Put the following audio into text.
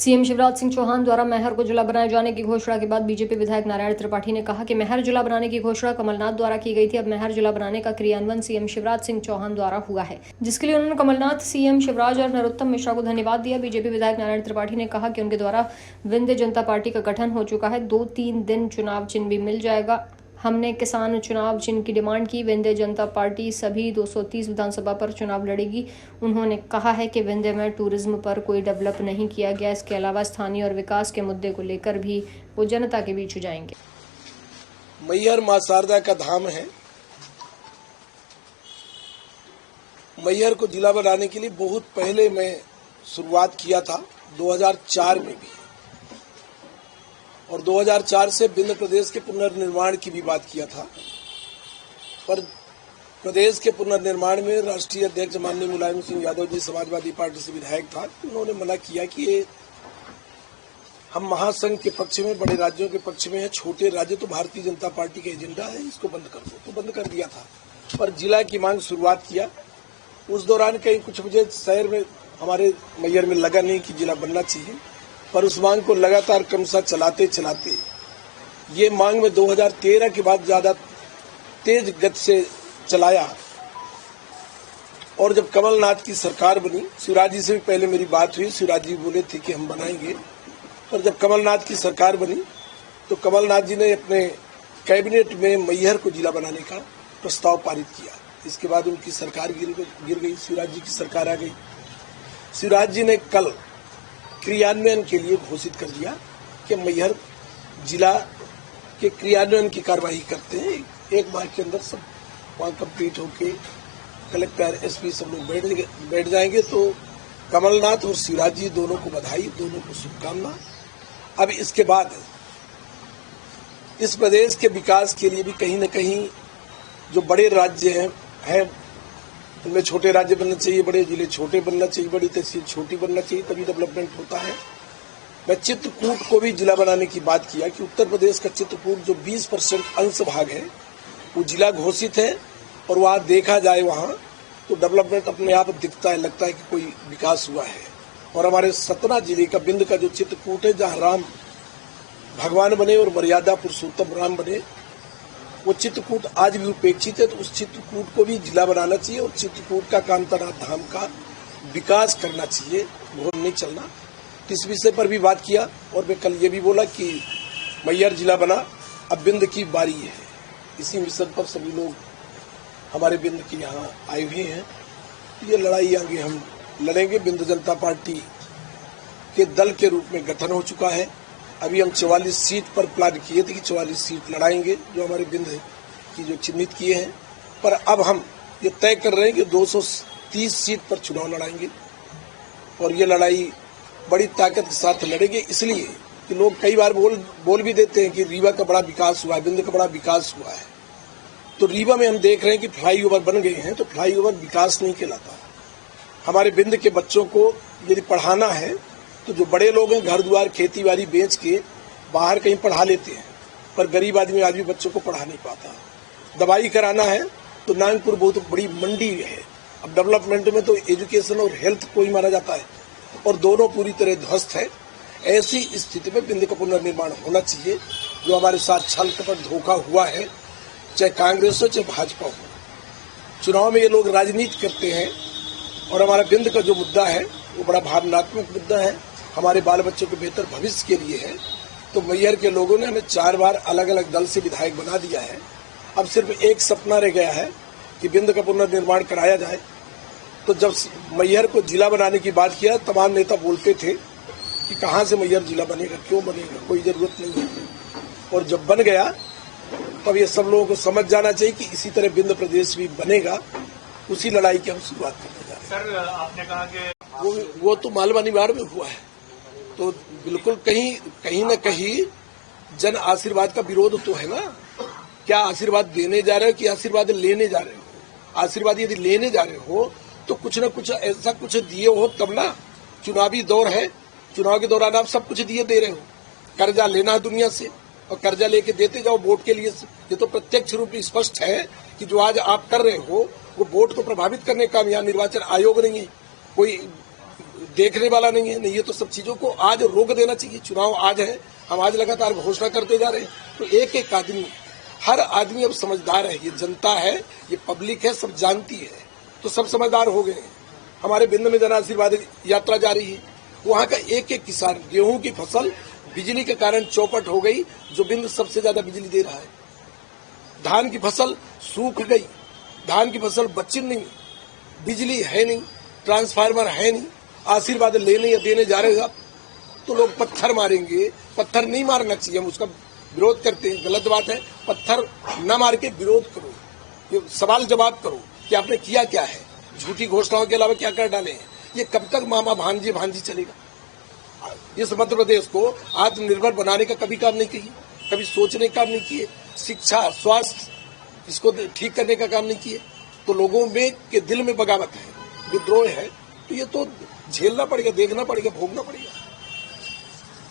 CM Shivraj Singh Chauhan द्वारा मैहर को जिला बनाए जाने की घोषणा के बाद बीजेपी विधायक नारायण त्रिपाठी ने कहा कि मैहर जिला बनाने की घोषणा कमलनाथ द्वारा की गई थी। अब मैहर जिला बनाने का क्रियान्वयन सीएम शिवराज सिंह चौहान द्वारा हुआ है, जिसके लिए उन्होंने कमलनाथ, सीएम शिवराज और नरोत्तम मिश्रा को धन्यवाद दिया। बीजेपी विधायक नारायण त्रिपाठी ने कहा कि उनके द्वारा विंध्य जनता पार्टी का गठन हो चुका है। 2-3 दिन चुनाव चिन्ह भी मिल जाएगा। हमने किसान चुनाव चिन्ह की डिमांड की। विंध्य जनता पार्टी सभी 230 विधानसभा पर चुनाव लड़ेगी। उन्होंने कहा है कि विंध्य में टूरिज्म पर कोई डेवलप नहीं किया गया। इसके अलावा स्थानीय और विकास के मुद्दे को लेकर भी वो जनता के बीच जाएंगे। मैहर मां शारदा का धाम है। मैहर को जिला बनाने के लिए बहुत पहले मैं शुरुआत किया था, 2004 में भी, और 2004 से विंध्य प्रदेश के पुनर्निर्माण की भी बात किया था। पर प्रदेश के पुनर्निर्माण में राष्ट्रीय अध्यक्ष माननीय मुलायम सिंह यादव जी समाजवादी पार्टी से विधायक था, उन्होंने मना किया कि हम महासंघ के पक्ष में, बड़े राज्यों के पक्ष में है, छोटे राज्य तो भारतीय जनता पार्टी का एजेंडा है, इसको बंद कर दो। तो बंद कर दिया था, पर जिला की मांग शुरुआत किया। उस दौरान कहीं कुछ मुझे शहर में, हमारे मैहर में लगा नहीं कि जिला बनना चाहिए, पर उस मांग को लगातार क्रमशः चलाते चलाते ये मांग में 2013 के बाद ज्यादा तेज गति से चलाया। और जब कमलनाथ की सरकार बनी, शिवराज जी से भी पहले मेरी बात हुई, शिवराज जी बोले थे कि हम बनाएंगे, पर जब कमलनाथ की सरकार बनी तो कमलनाथ जी ने अपने कैबिनेट में मैहर को जिला बनाने का प्रस्ताव पारित किया। इसके बाद उनकी सरकार गिर गई, शिवराज जी की सरकार आ गई। शिवराज जी ने कल क्रियान्वयन के लिए घोषित कर दिया कि मैहर जिला के क्रियान्वयन की कार्यवाही करते हैं। एक माह के अंदर सब वहाँ कंप्लीट होके कलेक्टर, एसपी सब लोग बैठ जाएंगे। तो कमलनाथ और शिवराज जी दोनों को बधाई, दोनों को शुभकामना। अब इसके बाद इस प्रदेश के विकास के लिए भी कहीं न कहीं जो बड़े राज्य हैं उनमें छोटे राज्य बनना चाहिए, बड़े जिले छोटे बनना चाहिए, बड़ी तहसील छोटी बनना चाहिए, तभी डेवलपमेंट होता है। मैं चित्रकूट को भी जिला बनाने की बात किया कि उत्तर प्रदेश का चित्रकूट जो 20% अंश भाग है वो जिला घोषित है, और वहाँ देखा जाए वहाँ तो डेवलपमेंट अपने आप दिखता है, लगता है कि कोई विकास हुआ है। और हमारे सतना जिले का बिंद का जो चित्रकूट है, जहाँ राम भगवान बने और मर्यादा पुरुषोत्तम राम बने, वो चित्रकूट आज भी उपेक्षित है। तो उस चित्रकूट को भी जिला बनाना चाहिए और चित्रकूट का कांतानाथ धाम का विकास करना चाहिए, घोर नहीं चलना। इस विषय पर भी बात किया। और मैं कल ये भी बोला कि मैहर जिला बना, अब बिंद की बारी है। इसी मिशन पर सभी लोग हमारे बिंद के यहाँ आए हुए हैं। ये लड़ाई आगे हम लड़ेंगे। बिंद जनता पार्टी के दल के रूप में गठन हो चुका है। अभी हम 44 सीट पर प्लान किए थे कि 44 सीट लड़ाएंगे, जो हमारे बिंद की जो चिन्हित किए हैं। पर अब हम ये तय कर रहे हैं कि 230 सीट पर चुनाव लड़ाएंगे, और ये लड़ाई बड़ी ताकत के साथ लड़ेंगे। इसलिए कि लोग कई बार बोल भी देते हैं कि रीवा का बड़ा विकास हुआ है, बिंद का बड़ा विकास हुआ है। तो रीवा में हम देख रहे हैं कि फ्लाईओवर बन गए हैं, तो फ्लाईओवर विकास नहीं कहलाता। हमारे बिंद के बच्चों को यदि पढ़ाना है तो जो बड़े लोग हैं घर द्वार खेती बाड़ी बेच के बाहर कहीं पढ़ा लेते हैं, पर गरीब आदमी आज भी बच्चों को पढ़ा नहीं पाता। दवाई कराना है तो नागपुर बहुत बड़ी मंडी है। अब डेवलपमेंट में तो एजुकेशन और हेल्थ को ही माना जाता है, और दोनों पूरी तरह ध्वस्त है। ऐसी स्थिति में बिंद का पुनर्निर्माण होना चाहिए। जो हमारे साथ छल कपट धोखा हुआ है, चाहे कांग्रेस हो चाहे भाजपा हो, चुनाव में ये लोग राजनीति करते हैं। और हमारा बिंद का जो मुद्दा है वो बड़ा भावनात्मक मुद्दा है, हमारे बाल बच्चों के बेहतर भविष्य के लिए है। तो मैहर के लोगों ने हमें 4 बार अलग अलग दल से विधायक बना दिया है। अब सिर्फ एक सपना रह गया है कि बिंद का पुनर्निर्माण कराया जाए। तो जब मैहर को जिला बनाने की बात किया, तमाम नेता बोलते थे कि कहाँ से मैहर जिला बनेगा, क्यों बनेगा, कोई जरूरत नहीं है। और जब बन गया तब ये सब लोगों को समझ जाना चाहिए कि इसी तरह बिंद प्रदेश भी बनेगा। उसी लड़ाई की हम शुरुआत करने जा रहे हैं। सर, आपने कहा कि वो तो मालवा निवाड़ में हुआ है, तो बिल्कुल कहीं न कहीं जन आशीर्वाद का विरोध तो है ना। क्या आशीर्वाद देने जा रहे हो कि आशीर्वाद लेने जा रहे हो? आशीर्वाद यदि लेने जा रहे हो तो कुछ न कुछ ऐसा कुछ दिए हो तब ना। चुनावी दौर है, चुनाव के दौरान आप सब कुछ दिए दे रहे हो। कर्जा लेना है दुनिया से और कर्जा लेके देते जाओ वोट के लिए। ये तो प्रत्यक्ष रूप में स्पष्ट है कि जो आज आप कर रहे हो वो वोट को प्रभावित करने का। यहाँ निर्वाचन आयोग नहीं है, कोई देखने वाला नहीं है। नहीं, ये तो सब चीजों को आज रोक देना चाहिए। चुनाव आज है, हम आज लगातार घोषणा करते जा रहे हैं, तो एक एक आदमी, हर आदमी अब समझदार है। ये जनता है, ये पब्लिक है, सब जानती है, तो सब समझदार हो गए हैं। हमारे बिंद में जन आशीर्वाद यात्रा जा रही है, वहाँ का एक एक किसान, गेहूं की फसल बिजली के कारण चौपट हो गई, जो बिंद सबसे ज्यादा बिजली दे रहा है। धान की फसल सूख गई, धान की फसल बची नहीं, बिजली है नहीं, ट्रांसफार्मर है नहीं, आशीर्वाद लेने या देने जा रहे हैं आप, तो लोग पत्थर मारेंगे। पत्थर नहीं मारना चाहिए, हम उसका विरोध करते हैं, गलत बात है। पत्थर न मार के विरोध करो, ये सवाल जवाब करो कि आपने किया क्या है, झूठी घोषणाओं के अलावा क्या कर डाले हैं। ये कब तक मामा भांजी भांजी चलेगा? इस मध्य प्रदेश को आत्मनिर्भर बनाने का कभी काम नहीं किए, कभी सोचने का काम नहीं किए, शिक्षा, स्वास्थ्य, इसको ठीक करने का काम नहीं किए। तो लोगों में के दिल में बगावत है, विद्रोह है, तो ये तो झेलना पड़ेगा, देखना पड़ेगा, भोगना पड़ेगा।